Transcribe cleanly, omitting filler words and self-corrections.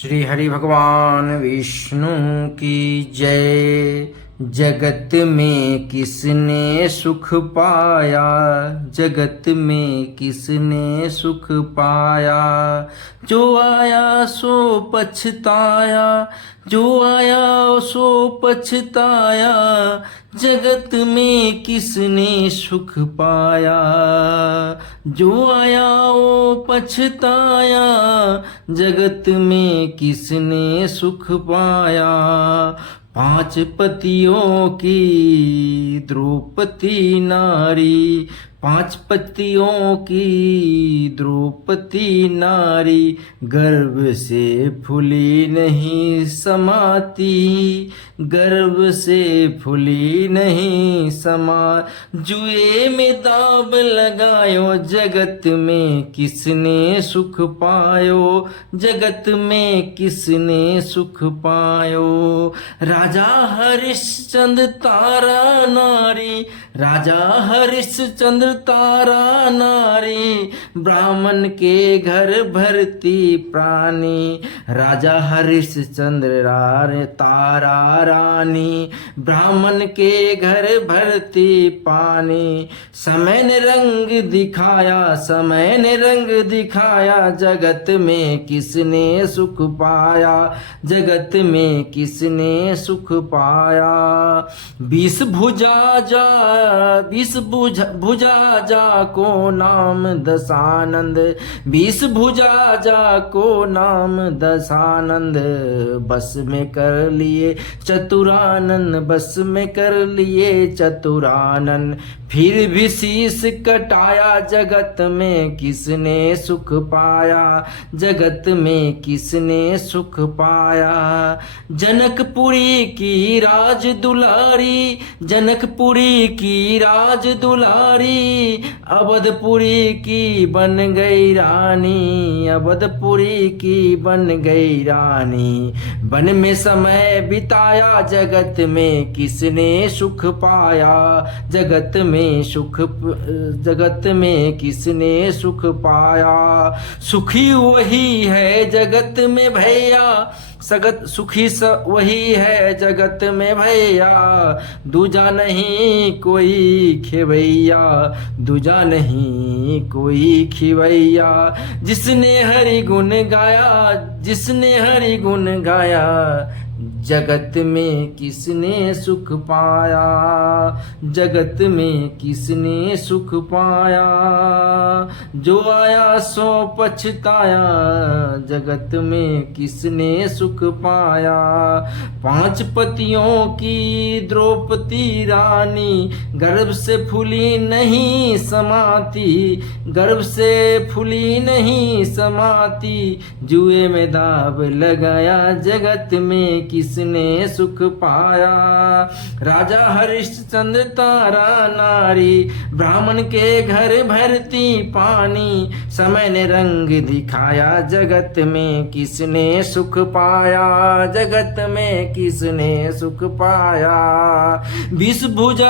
श्री हरि भगवान विष्णु की जय। जगत में किसने सुख पाया, जगत में किसने सुख पाया। जो आया सो पछताया, जो आया सो पछताया। जगत में किसने सुख पाया, जो आया वो पछताया। जगत में किसने सुख पाया। पांच पतियों की द्रौपदी नारी, पांच पतियों की द्रौपदी नारी। गर्भ से फूली नहीं समाती, गर्भ से फूली नहीं समा। जुए में दाव लगायो, जगत में किसने सुख पायो, जगत में किसने सुख पायो। राजा हरिश्चंद्र तारा नारी, राजा हरिश्चंद्र तारा नारी। ब्राह्मण के घर भरती प्राणी, राजा हरिश्चंद्र तारा रानी। ब्राह्मण के घर भरती पानी। समय ने रंग दिखाया, समय ने रंग दिखाया। जगत में किसने सुख पाया, जगत में किसने सुख पाया। 20 भुजा जा, 20 भुजा जा को नाम दशानंद, 20 भुजा जा को नाम दशानंद। बस में कर लिए चतुरानंद, बस में कर लिए चतुरानंद। फिर भी शीश कटाया, जगत में किसने सुख पाया, जगत में किसने सुख पाया। जनकपुरी की राज दुलारी, जनकपुरी की राज दुलारी। अवधपुरी की बन गई रानी, अवधपुरी की बन गई रानी। वन में समय बिताया, जगत में किसने सुख पाया, जगत में सुख, जगत में किसने सुख पाया। सुखी वही है जगत में भैया, सगत सुखी वही है जगत में भैया। दूजा नहीं कोई खिवैया, दूजा नहीं कोई खिवैया। जिसने हरि गुण गाया, जिसने हरि गुण गाया। जगत में किसने सुख पाया, जगत में किसने सुख पाया। जो आया सो पछताया, जगत में किसने सुख पाया। 5 पतियों की द्रौपदी रानी, गर्भ से फूली नहीं समाती, गर्भ से फूली नहीं समाती। जुए में दाव लगाया, जगत में किसने सुख पाया। राजा हरिश्चंद्र तारा नारी, ब्राह्मण के घर भरती पानी। समय ने रंग दिखाया, जगत में किसने सुख पाया, जगत में किसने सुख पाया। 20 भुजा